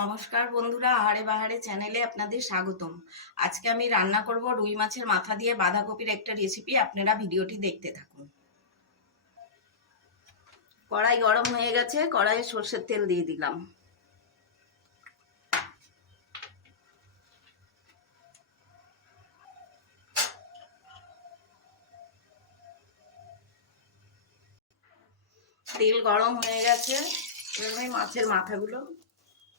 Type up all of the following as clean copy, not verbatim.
নমস্কার বন্ধুরা, আহারে বাহারে চ্যানেলে আপনাদের স্বাগতম। আজকে আমি রান্না করব রুই মাছের মাথা দিয়ে বাঁধাকপির একটা রেসিপি। আপনারা ভিডিওটি দেখতে থাকুন। কড়াই গরম হয়ে গেছে, কড়াইয়ে সর্ষের তেল দিয়ে দিলাম। তেল গরম হয়ে গেছে, এবার আমি মাছের মাথাগুলো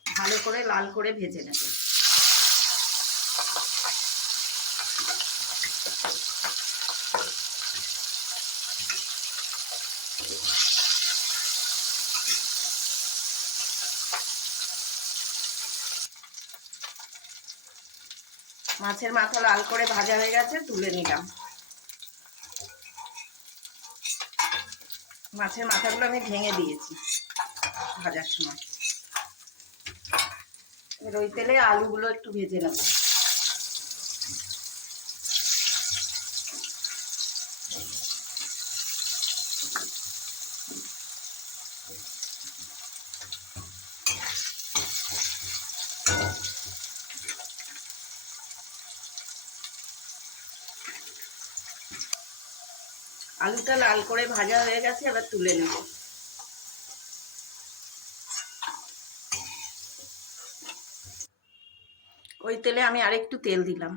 ভালো করে লাল করে ভেজে নেব। মাছের মাথা লাল করে ভাজা হয়ে গেছে, তুলে নিলাম। মাছের মাথাগুলো আমি ভেঙে দিয়েছি ভাজার সময়। এবার ওই তেলে আলুগুলো একটু ভেজে নেব। আলুটা লাল করে ভাজা হয়ে গেছে, এবার তুলে নেব। ওই তেলে আমি আরেকটু তেল দিলাম।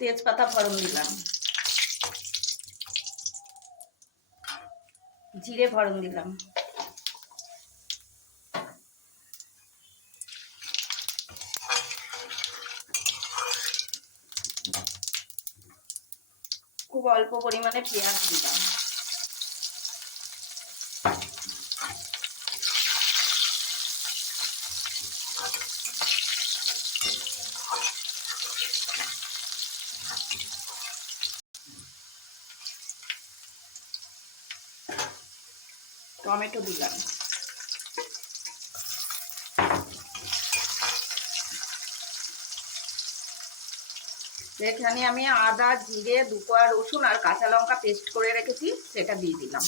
তেজপাতা ফোড়ন দিলাম, জিরে ফোড়ন দিলাম, খুব অল্প পরিমাণে পেঁয়াজ দিলাম। টমেটো দিলাম। এখানে আমি আদা, জিরে, 2 কোয়া রসুন আর কাঁচা লঙ্কা পেস্ট করে রেখেছি, সেটা দিয়ে দিলাম।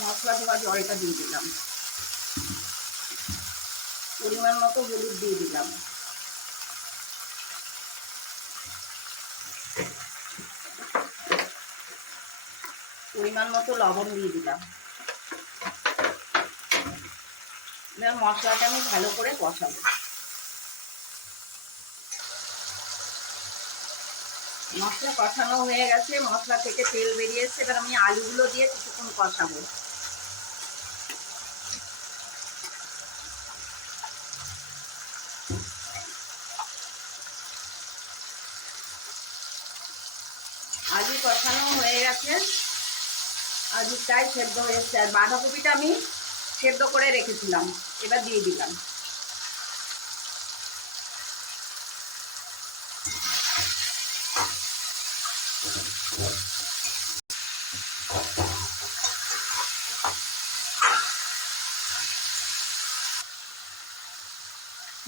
মশলা ধোয়া জলটা দিয়ে দিলাম। পরিমাণ মতো হলুদ দিয়ে দিলাম। পরিমাণ মতো লবণ দিয়ে দিলাম। এবার মশলাটা আমি ভালো করে কষাবো। মশলা কষানো হয়ে গেছে, মশলা থেকে তেল বেরিয়েছে। এবার আমি আলুগুলো দিয়ে কিছুক্ষণ কষাবো। আলু কষানো হয়ে গেছে, আলুটাই সেদ্ধ হয়েছে। আর বাঁধাকপিটা আমি সেদ্ধ করে রেখেছিলাম, এবার দিয়ে দিলাম।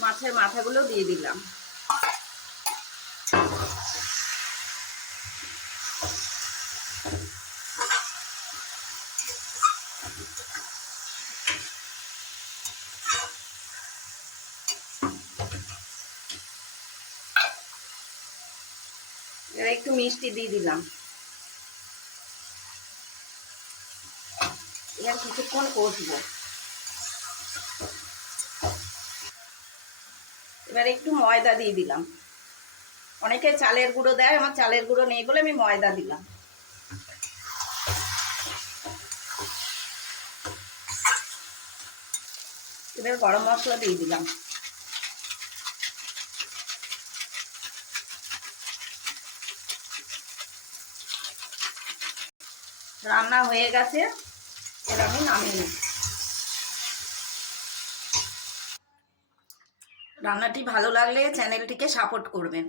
মাছের মাথাগুলো দিয়ে দিলাম। এবার একটু মিষ্টি দিয়ে দিলাম। এবার কিছুক্ষণ কষবো। এবার একটু ময়দা দিয়ে দিলাম। অনেকে চালের গুঁড়ো দেয়, আমার চালের গুঁড়ো নেই বলে আমি ময়দা দিলাম। এবার গরম মশলা দিয়ে দিলাম। রান্না হয়ে গেছে, এবার আমি নামিয়ে নিই। রান্নাটি ভালো লাগলে চ্যানেলটিকে সাপোর্ট করবেন।